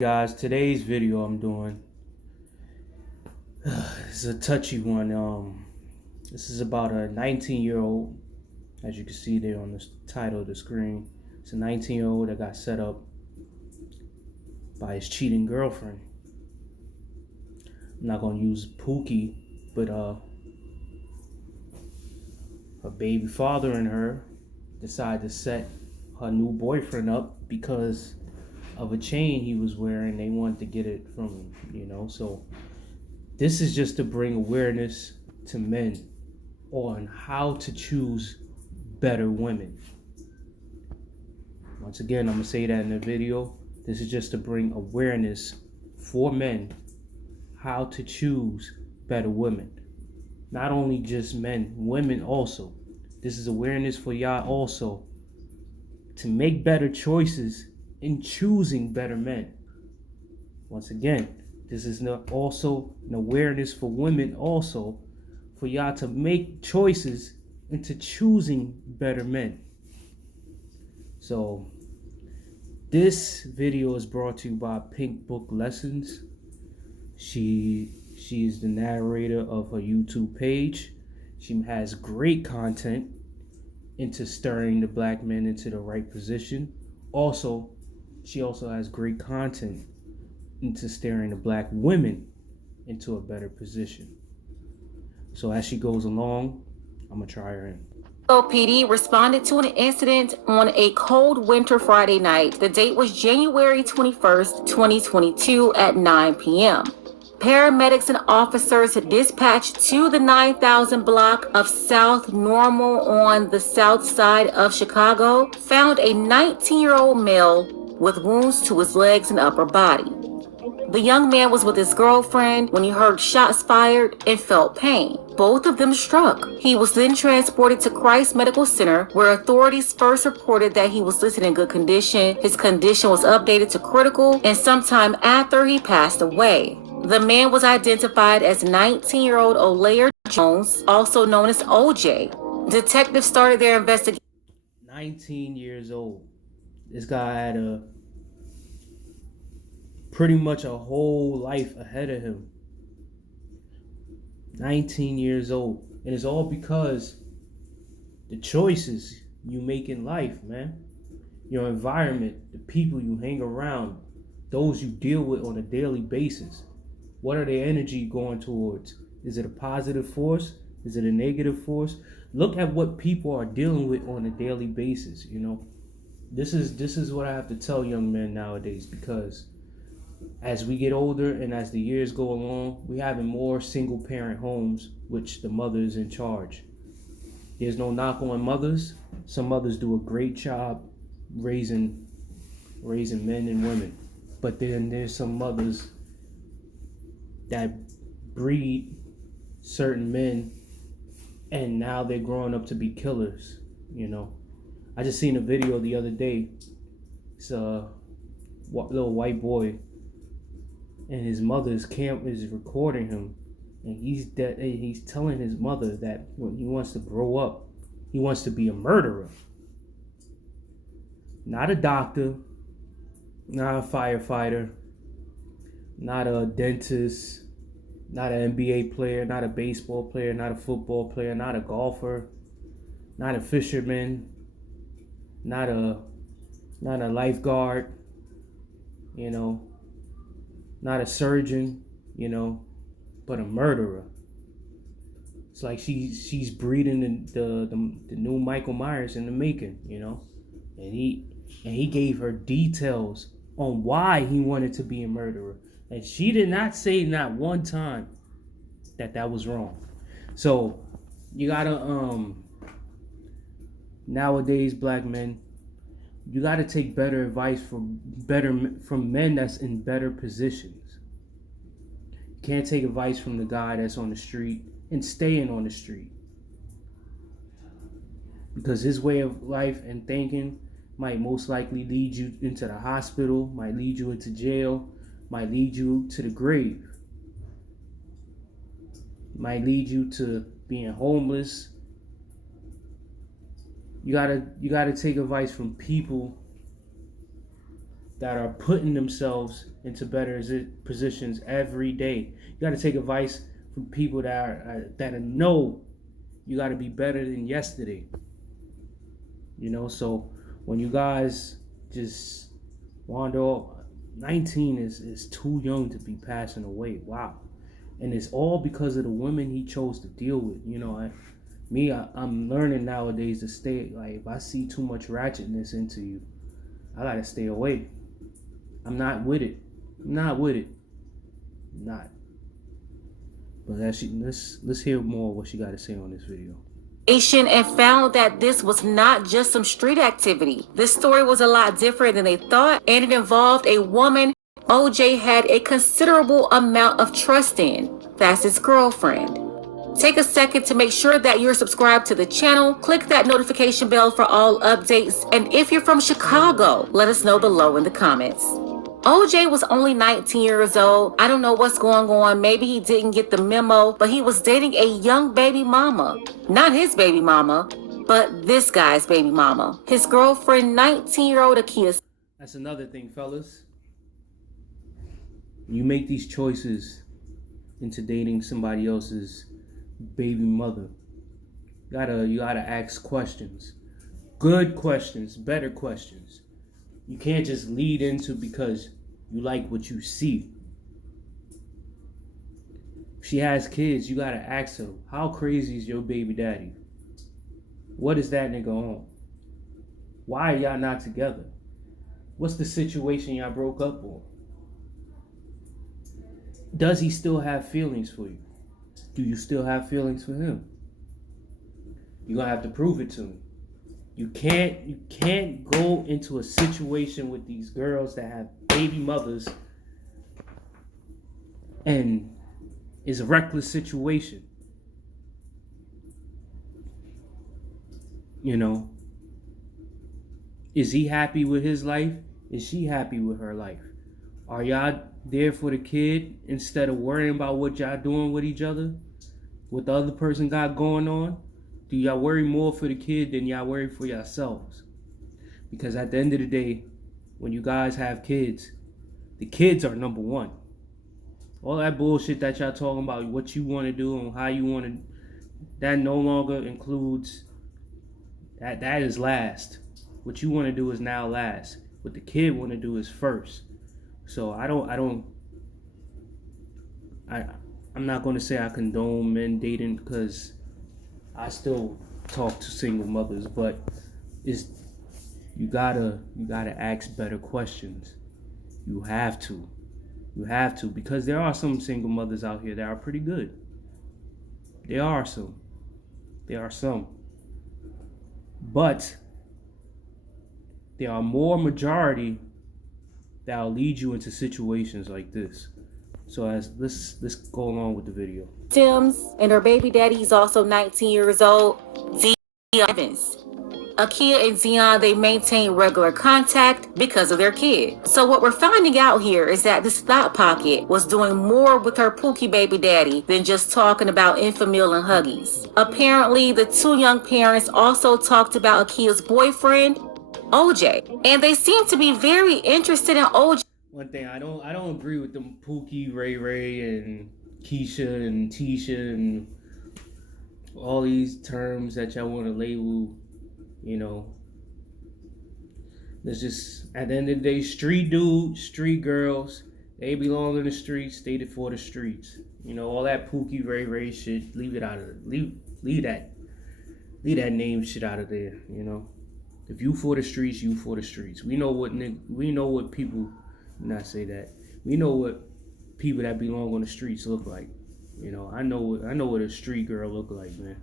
Guys, today's video I'm doing is a touchy one. This is about a 19-year-old, as you can see there on the title of the screen. It's a 19-year-old that got set up by his cheating girlfriend. I'm not gonna use Pookie, but her baby father and her decided to set her new boyfriend up because of a chain he was wearing. They wanted to get it from him, so this is just to bring awareness to men on how to choose better women. Once again, I'm gonna say that in the video. This is just to bring awareness for men how to choose better women. Not only just men, women also. This is awareness for y'all also to make better choices in choosing better men. Once again, this is also an awareness for women also for y'all to make choices into choosing better men. So this video is brought to you by Pink Book Lessons. She is the narrator of her YouTube page. She has great content into stirring the black men into the right position. She also has great content into steering the black women into a better position. So as she goes along, I'm gonna try her in. PD responded to an incident on a cold winter Friday night. The date was January 21st, 2022 at 9 p.m. Paramedics and officers dispatched to the 9000 block of South Normal on the south side of Chicago found a 19-year-old male with wounds to his legs and upper body. The young man was with his girlfriend when he heard shots fired and felt pain. Both of them struck. He was then transported to Christ Medical Center, where authorities first reported that he was listed in good condition. His condition was updated to critical, and sometime after he passed away. The man was identified as 19-year-old Olaire Jones, also known as OJ. Detectives started their investigation. 19 years old. This guy had pretty much a whole life ahead of him. 19 years old. And it's all because the choices you make in life, man. Your environment, the people you hang around, those you deal with on a daily basis. What are their energy going towards? Is it a positive force? Is it a negative force? Look at what people are dealing with on a daily basis, This is what I have to tell young men nowadays, because as we get older and as the years go along, we having more single parent homes, which the mother is in charge. There's no knock on mothers. Some mothers do a great job raising men and women. But then there's some mothers that breed certain men and now they're growing up to be killers, I just seen a video the other day. It's a little white boy and his mother's camp is recording him, and he's telling his mother that when he wants to grow up, he wants to be a murderer. Not a doctor, not a firefighter, not a dentist, not an NBA player, not a baseball player, not a football player, not a golfer, not a fisherman, not a lifeguard, not a surgeon, but a murderer. It's like she's breeding the new Michael Myers in the making, and he gave her details on why he wanted to be a murderer, and she did not say not one time that was wrong. So you gotta nowadays, black men, you got to take better advice from men that's in better positions. You can't take advice from the guy that's on the street and staying on the street, because his way of life and thinking might most likely lead you into the hospital, might lead you into jail, might lead you to the grave, might lead you to being homeless. You gotta take advice from people that are putting themselves into better positions every day. You got to take advice from people that know you got to be better than yesterday. So when you guys just wander off, 19 is too young to be passing away. Wow. And it's all because of the women he chose to deal with. I'm learning nowadays to stay, like, if I see too much ratchetness into you, I gotta stay away. I'm not with it. Not. But let's hear more of what she got to say on this video. And found that this was not just some street activity. This story was a lot different than they thought, and it involved a woman OJ had a considerable amount of trust in. That's his girlfriend. Take a second to make sure that you're subscribed to the channel. Click that notification bell for all updates. And if you're from Chicago, let us know below in the comments. OJ was only 19 years old. I don't know what's going on. Maybe he didn't get the memo, but he was dating a young baby mama. Not his baby mama, but this guy's baby mama. His girlfriend, 19-year-old Akia. That's another thing, fellas. You make these choices into dating somebody else's baby mother. You gotta ask questions. Good questions, better questions. You can't just lead into because you like what you see. If she has kids, you gotta ask her, how crazy is your baby daddy? What is that nigga on? Why are y'all not together? What's the situation y'all broke up on? Does he still have feelings for you? Do you still have feelings for him? You're gonna have to prove it to me. You can't go into a situation with these girls that have baby mothers and it's a reckless situation. Is he happy with his life? Is she happy with her life? Are y'all there for the kid instead of worrying about what y'all doing with each other? What the other person got going on? Do y'all worry more for the kid than y'all worry for yourselves? Because at the end of the day, when you guys have kids, the kids are number one. All that bullshit that y'all talking about, what you want to do and how you want to, that no longer includes, that is last. What you want to do is now last. What the kid want to do is first. So I'm not going to say I condone men dating because I still talk to single mothers, but you gotta ask better questions. You have to, because there are some single mothers out here that are pretty good. There are some, but there are more majority that will lead you into situations like this. So let's go along with the video. Sims and her baby daddy is also 19 years old, Zion Evans. Akia and Zion, they maintain regular contact because of their kid. So what we're finding out here is that this thought pocket was doing more with her Pookie baby daddy than just talking about Enfamil and Huggies. Apparently, the two young parents also talked about Akia's boyfriend, OJ, and they seem to be very interested in OJ. One thing I don't agree with them Pookie, Ray, and Keisha and Tisha and all these terms that y'all want to label. There's just, at the end of the day, street dudes, street girls, they belong in the streets, they for the streets. All that Pookie, Ray shit, leave it out of it. Leave that name shit out of there. If you for the streets, you for the streets. We know what people. Not say that. We know what people that belong on the streets look like. I know what a street girl look like, man.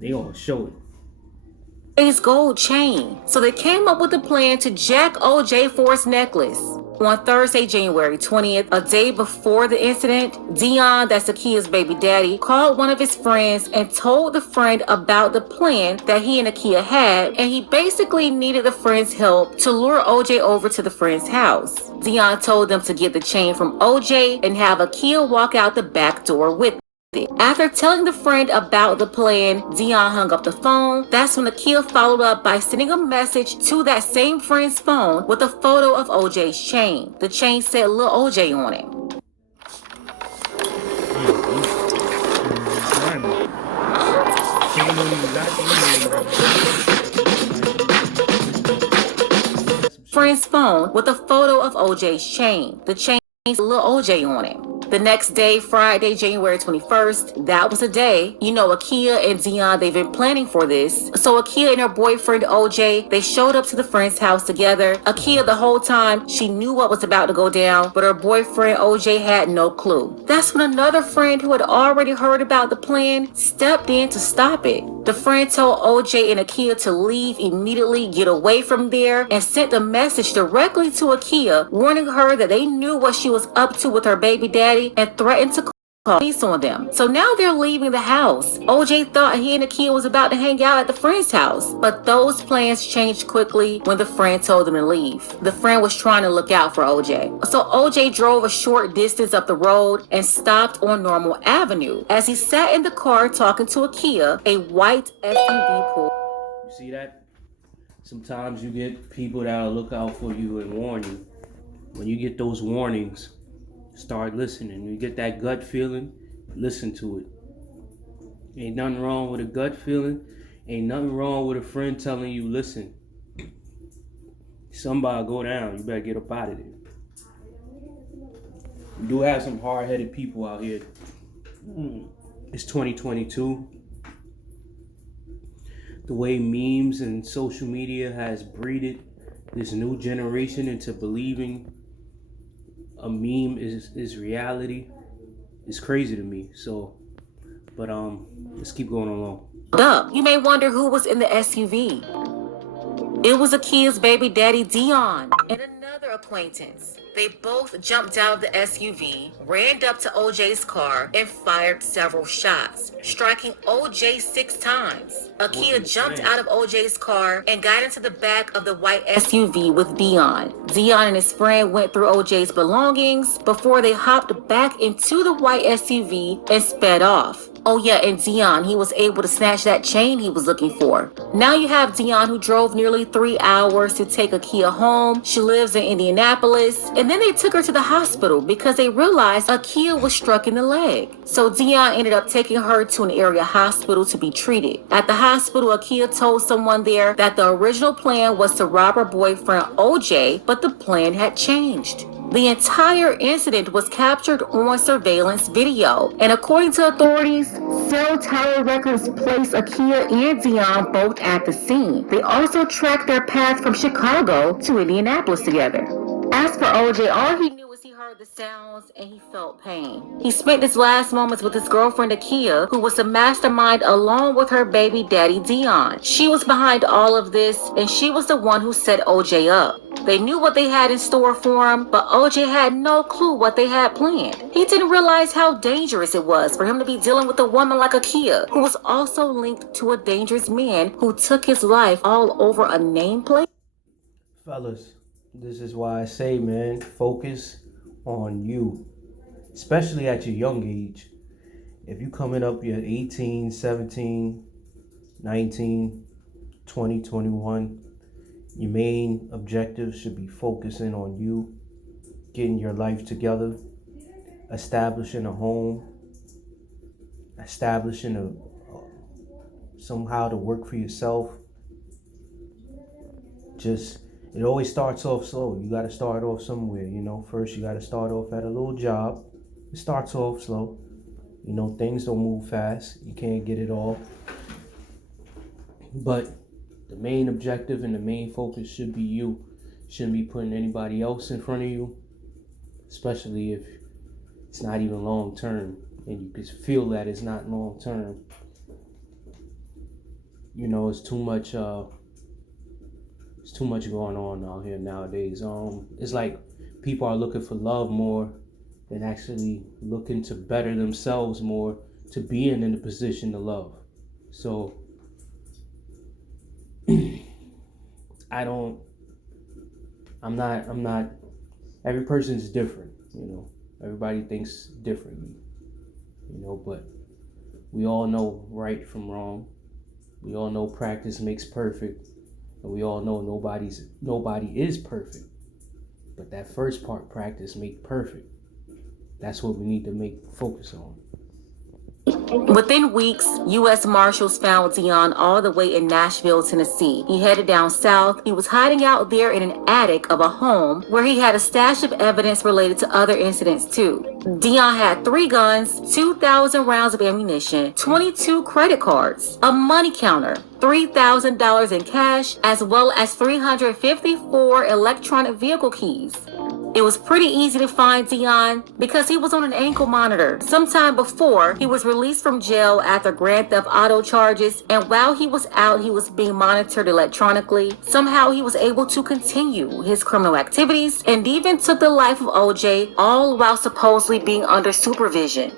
They all show it. His gold chain. So they came up with a plan to jack OJ for his necklace. On Thursday, January 20th, a day before the incident, Dion, that's Akia's baby daddy, called one of his friends and told the friend about the plan that he and Akia had, and he basically needed the friend's help to lure OJ over to the friend's house. Dion told them to get the chain from OJ and have Akia walk out the back door with him. After telling the friend about the plan, Dion hung up the phone. That's when Akia followed up by sending a message to that same friend's phone with a photo of OJ's chain. The chain said Lil OJ on it. Friend's phone with a photo of OJ's chain. The chain said Lil OJ on it. The next day, Friday, January 21st, that was a day. You know, Akia and Dion, they've been planning for this. So Akia and her boyfriend, OJ, they showed up to the friend's house together. Akia, the whole time, she knew what was about to go down, but her boyfriend, OJ, had no clue. That's when another friend who had already heard about the plan stepped in to stop it. The friend told OJ and Akia to leave immediately, get away from there, and sent a message directly to Akia, warning her that they knew what she was up to with her baby daddy and threatened to call police on them. So now they're leaving the house. OJ thought he and Akia was about to hang out at the friend's house, but those plans changed quickly when the friend told them to leave. The friend was trying to look out for OJ. So OJ drove a short distance up the road and stopped on Normal Avenue. As he sat in the car talking to Akia, a white SUV pulled. You see that? Sometimes you get people that'll look out for you and warn you. When you get those warnings, start listening. When you get that gut feeling, listen to it. Ain't nothing wrong with a gut feeling. Ain't nothing wrong with a friend telling you, listen, somebody go down. You better get up out of there. We do have some hard-headed people out here. It's 2022. The way memes and social media has breeded this new generation into believing a meme is reality. It's crazy to me. So, but let's keep going along. You may wonder who was in the SUV. It was Akia's baby daddy Dion and another acquaintance. They both jumped out of the SUV, ran up to OJ's car, and fired several shots, striking OJ 6 times. Akia jumped out of OJ's car and got into the back of the white SUV with Dion. Dion and his friend went through OJ's belongings before they hopped back into the white SUV and sped off. Oh yeah, and Dion, he was able to snatch that chain he was looking for. Now you have Dion, who drove nearly 3 hours to take Akia home. She lives in Indianapolis. And then they took her to the hospital because they realized Akia was struck in the leg. So Dion ended up taking her to an area hospital to be treated. At the hospital, Akia told someone there that the original plan was to rob her boyfriend OJ, but the plan had changed. The entire incident was captured on surveillance video, and according to authorities, cell tower records place Akia and Dion both at the scene. They also tracked their path from Chicago to Indianapolis together. As for OJ, all he knew was he heard the sounds and he felt pain. He spent his last moments with his girlfriend Akia, who was the mastermind along with her baby daddy Dion. She was behind all of this, and she was the one who set OJ up. They knew what they had in store for him, but OJ had no clue what they had planned. He didn't realize how dangerous it was for him to be dealing with a woman like Akia, who was also linked to a dangerous man who took his life all over a nameplate. Fellas, this is why I say, man, focus on you, especially at your young age. If you coming up, you're 18, 17, 19, 20, 21, your main objective should be focusing on you, getting your life together, establishing a home, establishing somehow to work for yourself. It always starts off slow. You got to start off somewhere, you know. First, you got to start off at a little job. It starts off slow. You know, things don't move fast. You can't get it all. But the main objective and the main focus should be you. Shouldn't be putting anybody else in front of you, especially if it's not even long term and you can feel that it's not long term. You know, it's too much going on out here nowadays. It's like people are looking for love more than actually looking to better themselves more to being in the position to love. So I'm not, every person's different, you know. Everybody thinks differently, you know, but We all know right from wrong. We all know practice makes perfect. And we all know nobody is perfect. But that first part, practice make perfect. That's what we need to focus on. Within weeks, U.S. Marshals found Deon all the way in Nashville, Tennessee. He headed down south. He was hiding out there in an attic of a home where he had a stash of evidence related to other incidents too. Deon had 3 guns, 2,000 rounds of ammunition, 22 credit cards, a money counter, $3,000 in cash, as well as 354 electronic vehicle keys. It was pretty easy to find Deon because he was on an ankle monitor. Sometime before, he was released from jail after grand theft auto charges, and while he was out, he was being monitored electronically. Somehow, he was able to continue his criminal activities and even took the life of OJ, all while supposedly being under supervision.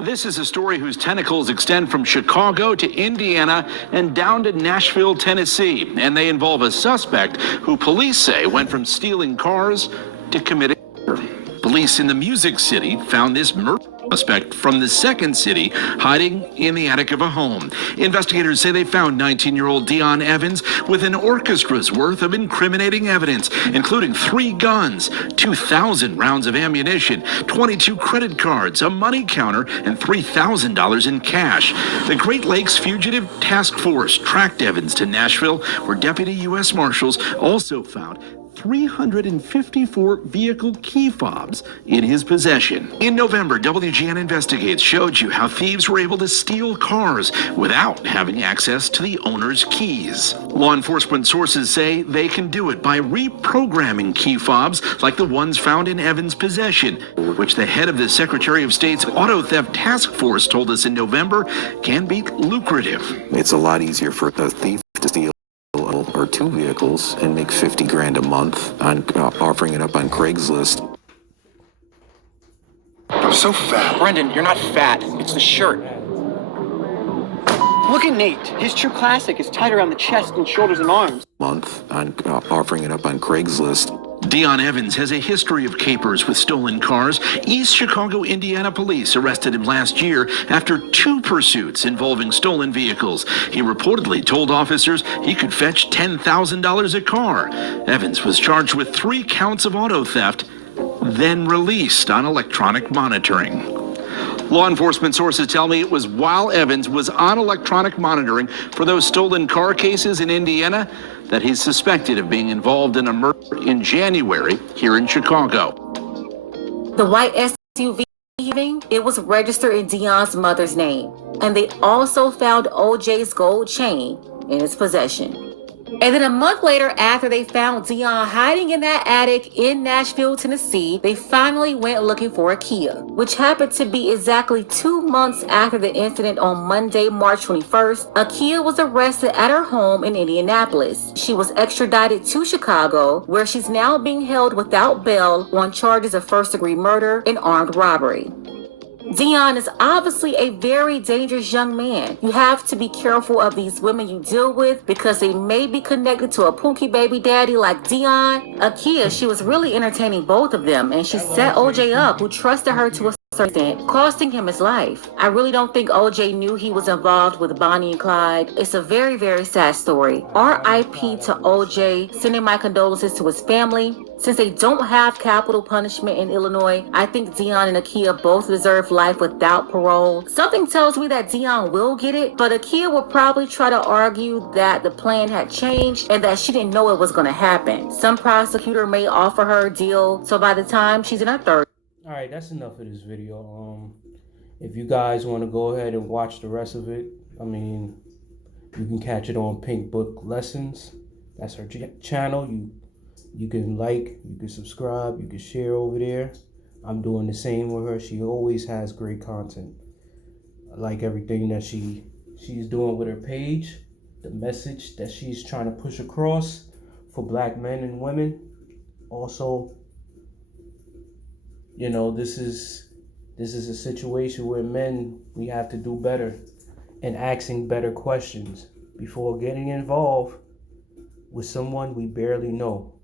This is a story whose tentacles extend from Chicago to Indiana and down to Nashville, Tennessee, and they involve a suspect who police say went from stealing cars to committing murder. Police in the Music City found this murder suspect from the second city hiding in the attic of a home. Investigators say they found 19-year-old Deon Evans with an orchestra's worth of incriminating evidence, including 3 guns, 2,000 rounds of ammunition, 22 credit cards, a money counter, and $3,000 in cash. The Great Lakes Fugitive Task Force tracked Evans to Nashville, where Deputy U.S. Marshals also found 354 vehicle key fobs in his possession. In November, WGN Investigates showed you how thieves were able to steal cars without having access to the owner's keys. Law enforcement sources say they can do it by reprogramming key fobs like the ones found in Evans' possession, which the head of the Secretary of State's Auto Theft Task Force told us in November can be lucrative. It's a lot easier for the thief to steal or 2 vehicles and make 50 grand a month on offering it up on Craigslist. I'm so fat. Brendan, you're not fat. It's the shirt. Look at Nate. His true classic is tight around the chest and shoulders and arms. Month on offering it up on Craigslist. Deon Evans has a history of capers with stolen cars. East Chicago, Indiana police arrested him last year after 2 pursuits involving stolen vehicles. He reportedly told officers he could fetch $10,000 a car. Evans was charged with 3 counts of auto theft, then released on electronic monitoring. Law enforcement sources tell me it was while Evans was on electronic monitoring for those stolen car cases in Indiana that he's suspected of being involved in a murder in January here in Chicago. The white SUV, it was registered in Deon's mother's name, and they also found OJ's gold chain in his possession. And then a month later, after they found Deon hiding in that attic in Nashville, Tennessee, they finally went looking for a Kia, which happened to be exactly 2 months after the incident on Monday, March 21st. Akia was arrested at her home in Indianapolis. She was extradited to Chicago, where she's now being held without bail on charges of first-degree murder and armed robbery. Deon is obviously a very dangerous young man. You have to be careful of these women you deal with because they may be connected to a Pookie baby daddy like Deon. Akia, she was really entertaining both of them, and she set OJ up, who trusted her to a certain extent, costing him his life. I really don't think OJ knew he was involved with Bonnie and Clyde. It's a very, very sad story. R.I.P. to OJ, sending my condolences to his family. Since they don't have capital punishment in Illinois, I think Deon and Akia both deserve life without parole. Something tells me that Deon will get it, but Akia will probably try to argue that the plan had changed and that she didn't know it was going to happen. Some prosecutor may offer her a deal, so by the time she's in her 30s. All right, that's enough of this video. If you guys want to go ahead and watch the rest of it, I mean, you can catch it on Pink Book Lessons. That's her channel. You can like, you can subscribe, you can share over there. I'm doing the same with her. She always has great content. I like everything that she's doing with her page, the message that she's trying to push across for black men and women. Also, you know, this is a situation where men, we have to do better and asking better questions before getting involved with someone we barely know.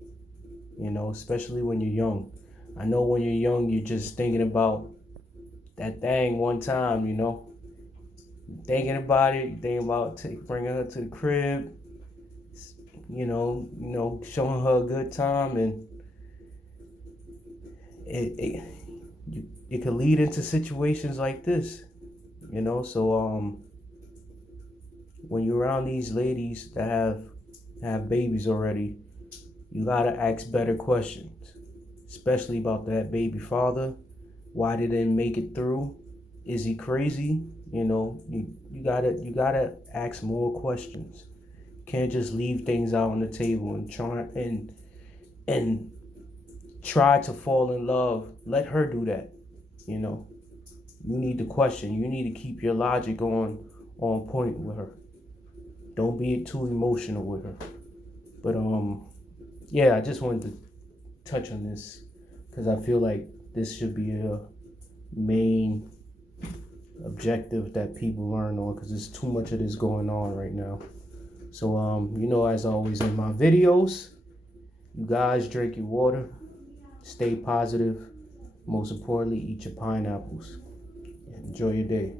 You know, especially when you're young. I know when you're young, you're just thinking about that thing one time, you know. thinking about it, thinking about bringing her to the crib, showing her a good time, and it could lead into situations like this, So when you're around these ladies that have babies already, you gotta ask better questions, especially about that baby father. Why did they make it through? Is he crazy? You gotta ask more questions. You can't just leave things out on the table and try to fall in love. Let her do that. You need to question. You need to keep your logic on point with her. Don't be too emotional with her. But I just wanted to touch on this because I feel like this should be a main objective that people learn on, because there's too much of this going on right now. So as always in my videos, you guys drink your water, stay positive, most importantly eat your pineapples. Enjoy your day.